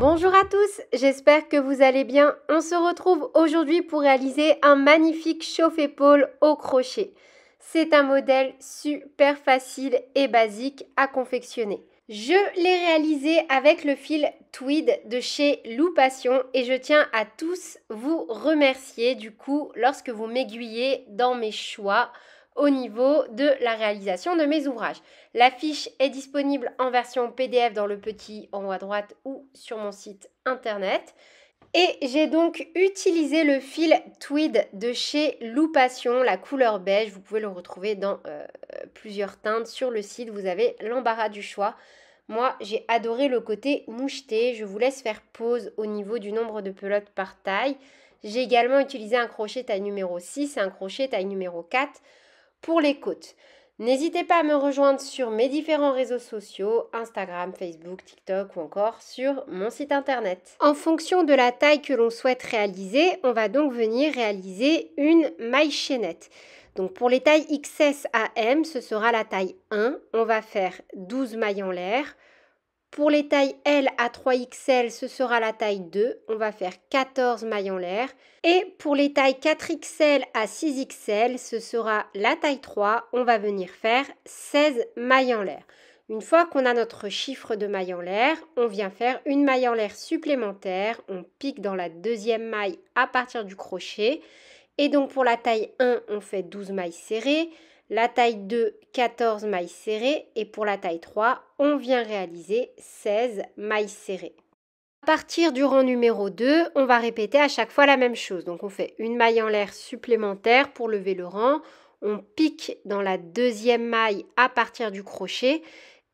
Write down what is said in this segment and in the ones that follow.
Bonjour à tous, j'espère que vous allez bien. On se retrouve aujourd'hui pour réaliser un magnifique chauffe-épaule au crochet. C'est un modèle super facile et basique à confectionner. Je l'ai réalisé avec le fil Tweed de chez Loupation et je tiens à tous vous remercier du coup lorsque vous m'aiguillez dans mes choix au niveau de la réalisation de mes ouvrages. La fiche est disponible en version PDF dans le petit en haut à droite ou sur mon site internet. Et j'ai donc utilisé le fil Tweed de chez Loupation, la couleur beige. Vous pouvez le retrouver dans plusieurs teintes sur le site. Vous avez l'embarras du choix. Moi, j'ai adoré le côté moucheté. Je vous laisse faire pause au niveau du nombre de pelotes par taille. J'ai également utilisé un crochet taille numéro 6 et un crochet taille numéro 4 pour les côtes. N'hésitez pas à me rejoindre sur mes différents réseaux sociaux, Instagram, Facebook, TikTok ou encore sur mon site internet. En fonction de la taille que l'on souhaite réaliser, on va donc venir réaliser une maille chaînette. Donc pour les tailles XS à M, ce sera la taille 1. On va faire 12 mailles en l'air. Pour les tailles L à 3XL, ce sera la taille 2. On va faire 14 mailles en l'air. Et pour les tailles 4XL à 6XL, ce sera la taille 3. On va venir faire 16 mailles en l'air. Une fois qu'on a notre chiffre de mailles en l'air, on vient faire une maille en l'air supplémentaire. On pique dans la deuxième maille à partir du crochet. Et donc pour la taille 1, on fait 12 mailles serrées. La taille 2, 14 mailles serrées et pour la taille 3, on vient réaliser 16 mailles serrées. À partir du rang numéro 2, on va répéter à chaque fois la même chose. Donc on fait une maille en l'air supplémentaire pour lever le rang. On pique dans la deuxième maille à partir du crochet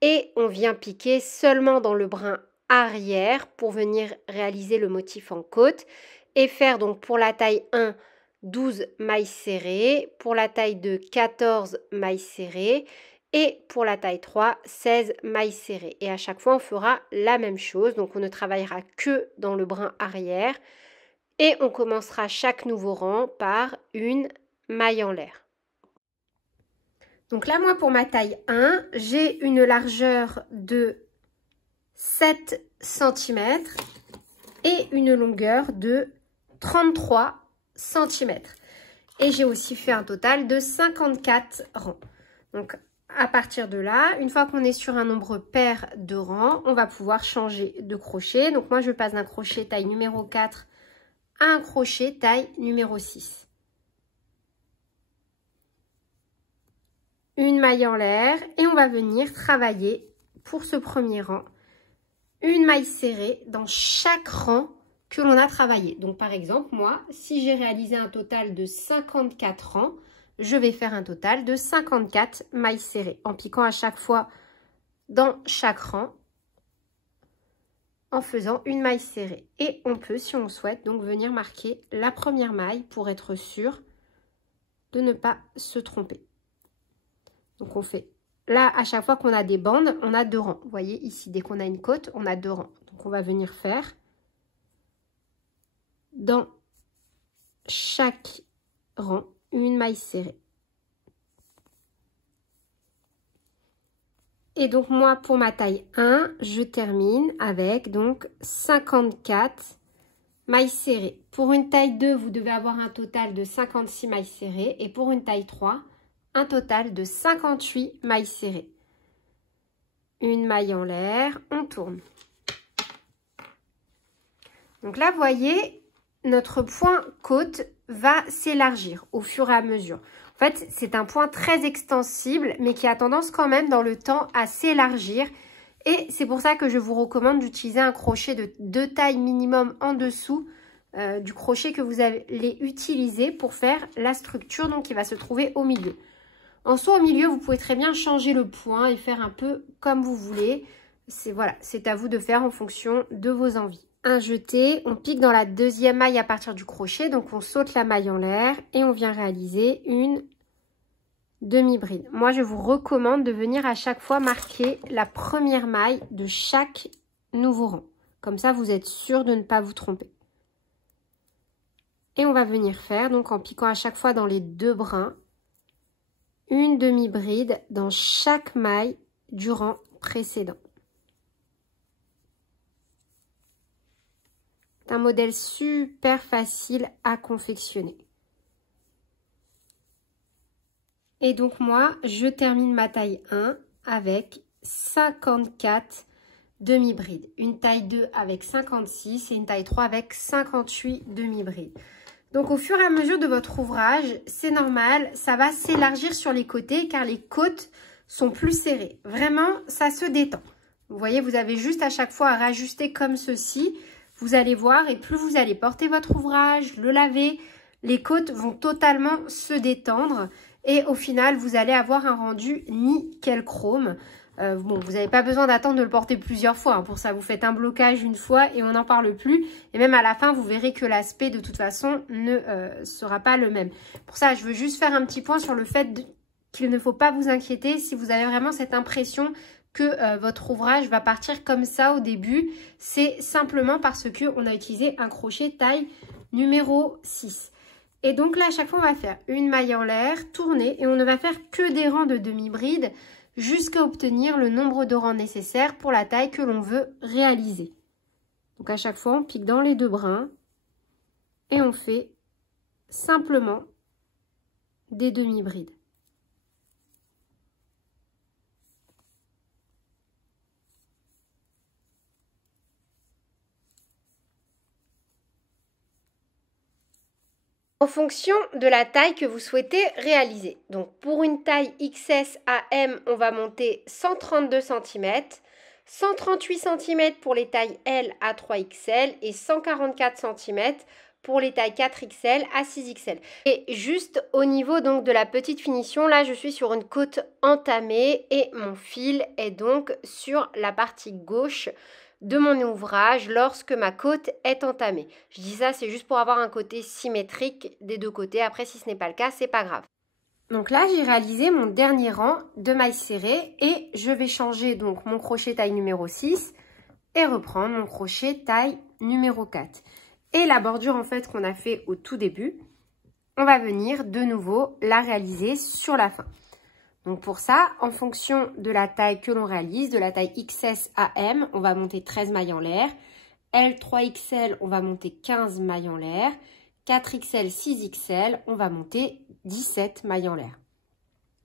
et on vient piquer seulement dans le brin arrière pour venir réaliser le motif en côte et faire donc pour la taille 1, 12 mailles serrées, pour la taille 2, 14 mailles serrées et pour la taille 3, 16 mailles serrées. Et à chaque fois, on fera la même chose. Donc, on ne travaillera que dans le brin arrière et on commencera chaque nouveau rang par une maille en l'air. Donc là, moi, pour ma taille 1, j'ai une largeur de 7 cm et une longueur de 33 cm. Et j'ai aussi fait un total de 54 rangs. Donc, à partir de là, une fois qu'on est sur un nombre pair de rangs, on va pouvoir changer de crochet. Donc, moi, je passe d'un crochet taille numéro 4 à un crochet taille numéro 6. Une maille en l'air et on va venir travailler pour ce premier rang une maille serrée dans chaque rang que l'on a travaillé. Donc par exemple, moi, si j'ai réalisé un total de 54 rangs, je vais faire un total de 54 mailles serrées en piquant à chaque fois dans chaque rang en faisant une maille serrée. Et on peut, si on souhaite, donc venir marquer la première maille pour être sûr de ne pas se tromper. Donc on fait, là à chaque fois qu'on a des bandes, on a 2 rangs. Vous voyez ici, dès qu'on a une côte, on a 2 rangs. Donc on va venir faire dans chaque rang une maille serrée. Et donc moi pour ma taille 1, je termine avec donc 54 mailles serrées. Pour une taille 2, vous devez avoir un total de 56 mailles serrées et pour une taille 3, un total de 58 mailles serrées. Une maille en l'air, on tourne. Donc là, vous voyez, notre point côte va s'élargir au fur et à mesure. En fait, c'est un point très extensible, mais qui a tendance quand même dans le temps à s'élargir. Et c'est pour ça que je vous recommande d'utiliser un crochet de 2 tailles minimum en dessous du crochet que vous allez utiliser pour faire la structure donc, qui va se trouver au milieu. En soi, au milieu, vous pouvez très bien changer le point et faire un peu comme vous voulez. Voilà, c'est à vous de faire en fonction de vos envies. Un jeté, on pique dans la deuxième maille à partir du crochet. Donc, on saute la maille en l'air et on vient réaliser une demi-bride. Moi, je vous recommande de venir à chaque fois marquer la première maille de chaque nouveau rang. Comme ça, vous êtes sûr de ne pas vous tromper. Et on va venir faire, donc en piquant à chaque fois dans les 2 brins, une demi-bride dans chaque maille du rang précédent. C'est un modèle super facile à confectionner. Et donc moi, je termine ma taille 1 avec 54 demi-brides. Une taille 2 avec 56 et une taille 3 avec 58 demi-brides. Donc au fur et à mesure de votre ouvrage, c'est normal, ça va s'élargir sur les côtés car les côtes sont plus serrées. Vraiment, ça se détend. Vous voyez, vous avez juste à chaque fois à rajuster comme ceci. Vous allez voir, et plus vous allez porter votre ouvrage, le laver, les côtes vont totalement se détendre. Et au final, vous allez avoir un rendu nickel chrome. Bon, vous n'avez pas besoin d'attendre de le porter plusieurs fois. Hein. Pour ça, vous faites un blocage une fois et on n'en parle plus. Et même à la fin, vous verrez que l'aspect, de toute façon, ne sera pas le même. Pour ça, je veux juste faire un petit point sur le fait qu'il ne faut pas vous inquiéter si vous avez vraiment cette impression que votre ouvrage va partir comme ça au début. C'est simplement parce qu'on a utilisé un crochet taille numéro 6. Et donc là, à chaque fois, on va faire une maille en l'air, tourner, et on ne va faire que des rangs de demi-bride jusqu'à obtenir le nombre de rangs nécessaires pour la taille que l'on veut réaliser. Donc à chaque fois, on pique dans les deux brins et on fait simplement des demi-brides. En fonction de la taille que vous souhaitez réaliser. Donc pour une taille XS à M, on va monter 132 cm, 138 cm pour les tailles L à 3XL et 144 cm pour les tailles 4XL à 6XL. Et juste au niveau donc de la petite finition, là je suis sur une côte entamée et mon fil est donc sur la partie gauche de mon ouvrage lorsque ma côte est entamée. Je dis ça, c'est juste pour avoir un côté symétrique des deux côtés. Après, si ce n'est pas le cas, c'est pas grave. Donc là, j'ai réalisé mon dernier rang de mailles serrées et je vais changer donc mon crochet taille numéro 6 et reprendre mon crochet taille numéro 4. Et la bordure en fait qu'on a fait au tout début, on va venir de nouveau la réaliser sur la fin. Donc pour ça, en fonction de la taille que l'on réalise, de la taille XS à M, on va monter 13 mailles en l'air. L3XL, on va monter 15 mailles en l'air. 4XL, 6XL, on va monter 17 mailles en l'air.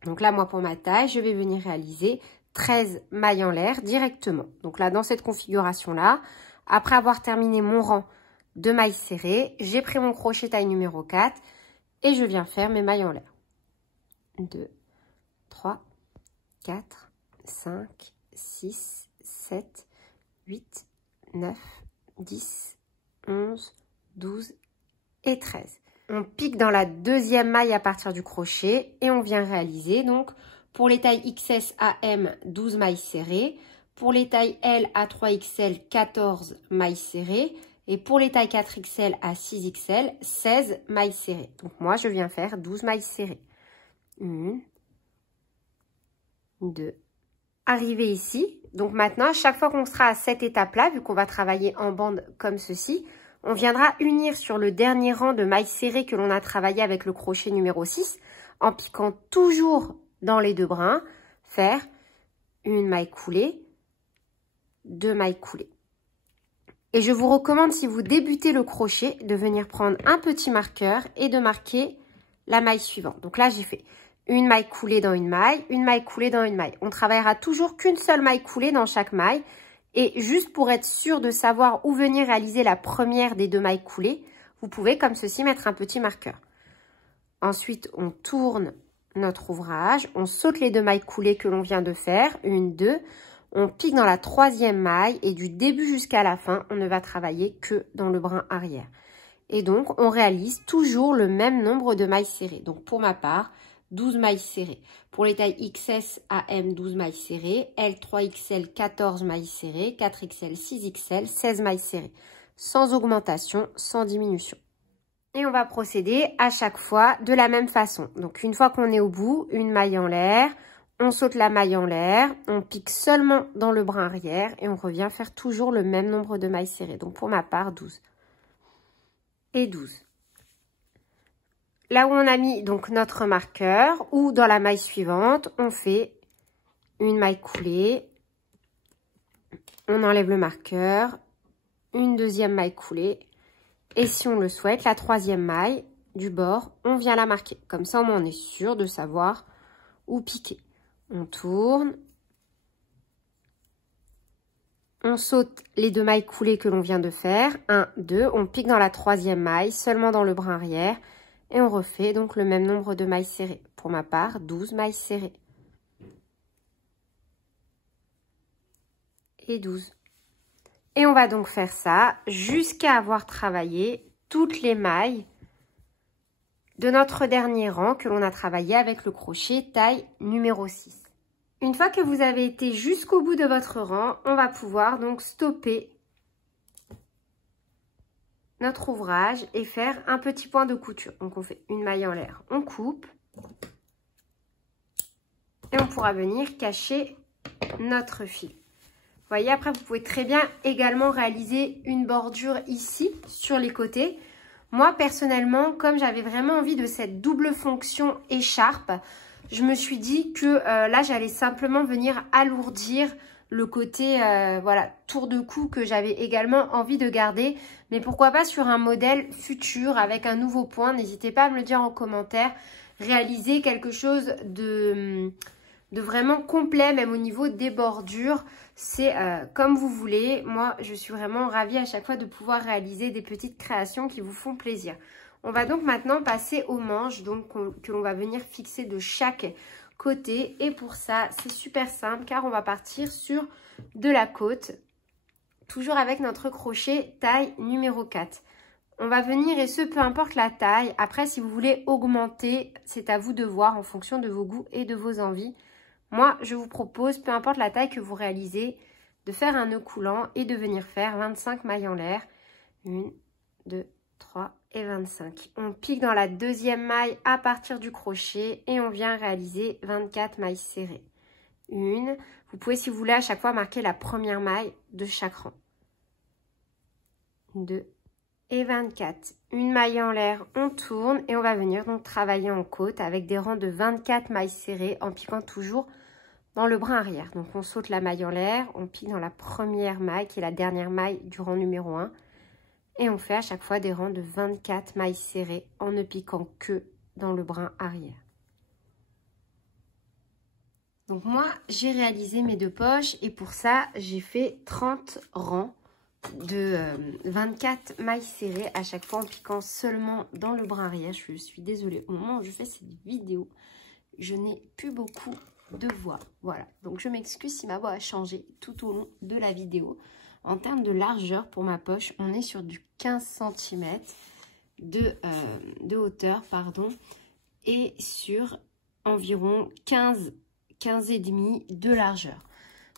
Donc là, moi pour ma taille, je vais venir réaliser 13 mailles en l'air directement. Donc là, dans cette configuration-là, après avoir terminé mon rang de mailles serrées, j'ai pris mon crochet taille numéro 4 et je viens faire mes mailles en l'air. 2, 3, 4, 5, 6, 7, 8, 9, 10, 11, 12 et 13. On pique dans la deuxième maille à partir du crochet et on vient réaliser donc pour les tailles XS à M 12 mailles serrées, pour les tailles L à 3XL 14 mailles serrées et pour les tailles 4XL à 6XL 16 mailles serrées. Donc moi je viens faire 12 mailles serrées. 1, 2. Arrivé ici, donc maintenant à chaque fois qu'on sera à cette étape-là, vu qu'on va travailler en bande comme ceci, on viendra unir sur le dernier rang de mailles serrées que l'on a travaillé avec le crochet numéro 6, en piquant toujours dans les deux brins, faire une maille coulée, 2 mailles coulées. Et je vous recommande, si vous débutez le crochet, de venir prendre un petit marqueur et de marquer la maille suivante. Donc là, j'ai fait une maille coulée dans une maille coulée dans une maille. On travaillera toujours qu'une seule maille coulée dans chaque maille. Et juste pour être sûr de savoir où venir réaliser la première des 2 mailles coulées, vous pouvez comme ceci mettre un petit marqueur. Ensuite, on tourne notre ouvrage, on saute les 2 mailles coulées que l'on vient de faire, 1, 2, on pique dans la 3e maille et du début jusqu'à la fin, on ne va travailler que dans le brin arrière. Et donc, on réalise toujours le même nombre de mailles serrées. Donc, pour ma part, 12 mailles serrées. Pour les tailles XS à M, 12 mailles serrées. L3XL, 14 mailles serrées. 4XL, 6XL, 16 mailles serrées. Sans augmentation, sans diminution. Et on va procéder à chaque fois de la même façon. Donc, une fois qu'on est au bout, une maille en l'air, on saute la maille en l'air, on pique seulement dans le brin arrière et on revient faire toujours le même nombre de mailles serrées. Donc, pour ma part, 12. Et 12. Là où on a mis donc notre marqueur, ou dans la maille suivante, on fait une maille coulée, on enlève le marqueur, une deuxième maille coulée, Et si on le souhaite, la troisième maille du bord, on vient la marquer. Comme ça, on est sûr de savoir où piquer. On tourne. On saute les 2 mailles coulées que l'on vient de faire. 1, 2. On pique dans la troisième maille, seulement dans le brin arrière. Et on refait donc le même nombre de mailles serrées. Pour ma part, 12 mailles serrées. Et 12. Et on va donc faire ça jusqu'à avoir travaillé toutes les mailles de notre dernier rang que l'on a travaillé avec le crochet taille numéro 6. Une fois que vous avez été jusqu'au bout de votre rang, on va pouvoir donc stopper notre ouvrage et faire un petit point de couture. Donc on fait une maille en l'air, on coupe et on pourra venir cacher notre fil. Vous voyez, après vous pouvez très bien également réaliser une bordure ici sur les côtés. Moi personnellement, comme j'avais vraiment envie de cette double fonction écharpe, je me suis dit que là j'allais simplement venir alourdir le côté voilà, tour de cou que j'avais également envie de garder. Mais pourquoi pas sur un modèle futur avec un nouveau point. N'hésitez pas à me le dire en commentaire. Réaliser quelque chose de vraiment complet, même au niveau des bordures. C'est comme vous voulez. Moi, je suis vraiment ravie à chaque fois de pouvoir réaliser des petites créations qui vous font plaisir. On va donc maintenant passer aux manches donc, que l'on va venir fixer de chaque côté. Et pour ça, c'est super simple car on va partir sur de la côte. Toujours avec notre crochet taille numéro 4. On va venir, et ce, peu importe la taille. Après, si vous voulez augmenter, c'est à vous de voir en fonction de vos goûts et de vos envies. Moi, je vous propose, peu importe la taille que vous réalisez, de faire un nœud coulant et de venir faire 25 mailles en l'air. 1, 2, 3 et 25. On pique dans la deuxième maille à partir du crochet et on vient réaliser 24 mailles serrées. 1. Vous pouvez, si vous voulez, à chaque fois marquer la première maille de chaque rang. 2 et 24. Une maille en l'air, on tourne et on va venir donc travailler en côte avec des rangs de 24 mailles serrées en piquant toujours dans le brin arrière. Donc on saute la maille en l'air, on pique dans la première maille qui est la dernière maille du rang numéro 1 et on fait à chaque fois des rangs de 24 mailles serrées en ne piquant que dans le brin arrière. Donc moi j'ai réalisé mes 2 poches et pour ça j'ai fait 30 rangs de 24 mailles serrées à chaque fois en piquant seulement dans le brin arrière. Je suis désolée, au moment où je fais cette vidéo, je n'ai plus beaucoup de voix. Voilà, donc je m'excuse si ma voix a changé tout au long de la vidéo. En termes de largeur pour ma poche, on est sur du 15 cm de hauteur, pardon, et sur environ 15,5 de largeur.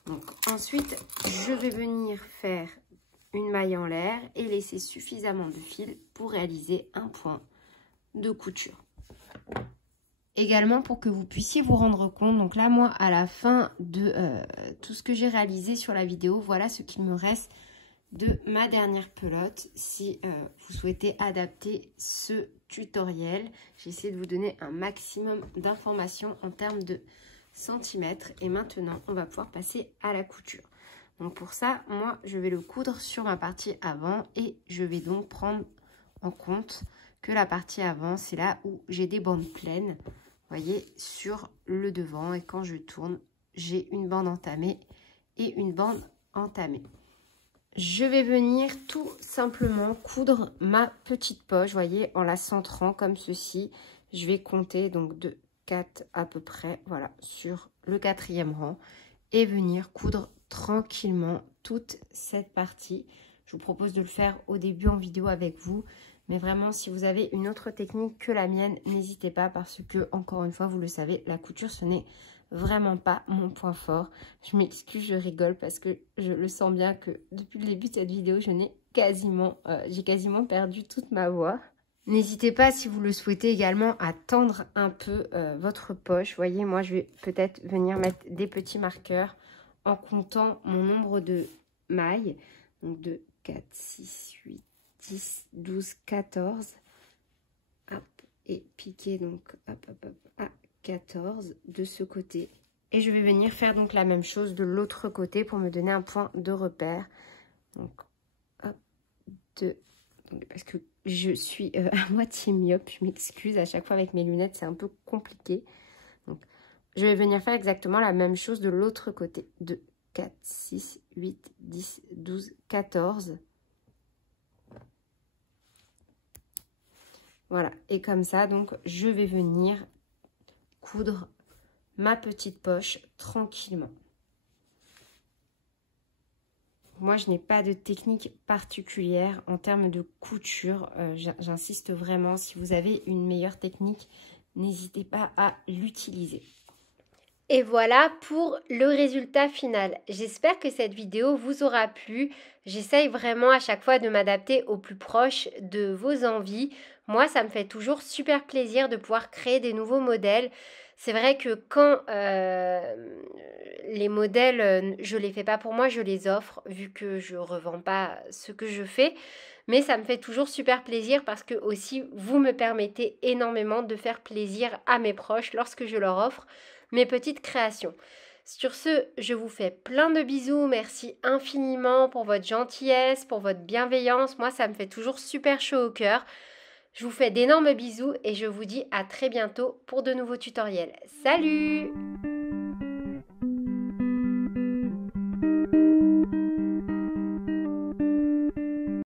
Donc ensuite, je vais venir faire une maille en l'air et laisser suffisamment de fil pour réaliser un point de couture. Également pour que vous puissiez vous rendre compte, donc là moi à la fin de tout ce que j'ai réalisé sur la vidéo, voilà ce qu'il me reste de ma dernière pelote. Si vous souhaitez adapter ce tutoriel, j'ai essayé de vous donner un maximum d'informations en termes de centimètres et maintenant on va pouvoir passer à la couture. Donc pour ça, moi, je vais le coudre sur ma partie avant et je vais donc prendre en compte que la partie avant, c'est là où j'ai des bandes pleines, vous voyez, sur le devant. Et quand je tourne, j'ai une bande entamée et une bande entamée. Je vais venir tout simplement coudre ma petite poche, vous voyez, en la centrant comme ceci. Je vais compter donc de 4 à peu près, voilà, sur le 4e rang et venir coudre tranquillement toute cette partie. Je vous propose de le faire au début en vidéo avec vous, mais vraiment si vous avez une autre technique que la mienne, n'hésitez pas parce que encore une fois vous le savez, la couture ce n'est vraiment pas mon point fort. Je m'excuse, je rigole parce que je le sens bien que depuis le début de cette vidéo j'ai quasiment perdu toute ma voix. N'hésitez pas si vous le souhaitez également à tendre un peu votre poche. Vous voyez, moi je vais peut-être venir mettre des petits marqueurs en comptant mon nombre de mailles. Donc 2, 4, 6, 8, 10, 12, 14. Hop, et piquer donc hop, hop, hop, à 14 de ce côté. Et je vais venir faire donc la même chose de l'autre côté pour me donner un point de repère. Donc hop, 2, attendez, parce que je suis à moitié myope, je m'excuse, à chaque fois avec mes lunettes, c'est un peu compliqué. Donc, je vais venir faire exactement la même chose de l'autre côté. 2, 4, 6, 8, 10, 12, 14. Voilà, et comme ça, donc, je vais venir coudre ma petite poche tranquillement. Moi, je n'ai pas de technique particulière en termes de couture. J'insiste vraiment, si vous avez une meilleure technique, n'hésitez pas à l'utiliser. Et voilà pour le résultat final. J'espère que cette vidéo vous aura plu. J'essaye vraiment à chaque fois de m'adapter au plus proche de vos envies. Moi, ça me fait toujours super plaisir de pouvoir créer des nouveaux modèles. C'est vrai que quand les modèles, je les fais pas pour moi, je les offre vu que je revends pas ce que je fais. Mais ça me fait toujours super plaisir parce que aussi vous me permettez énormément de faire plaisir à mes proches lorsque je leur offre mes petites créations. Sur ce, je vous fais plein de bisous. Merci infiniment pour votre gentillesse, pour votre bienveillance. Moi, ça me fait toujours super chaud au cœur. Je vous fais d'énormes bisous et je vous dis à très bientôt pour de nouveaux tutoriels. Salut!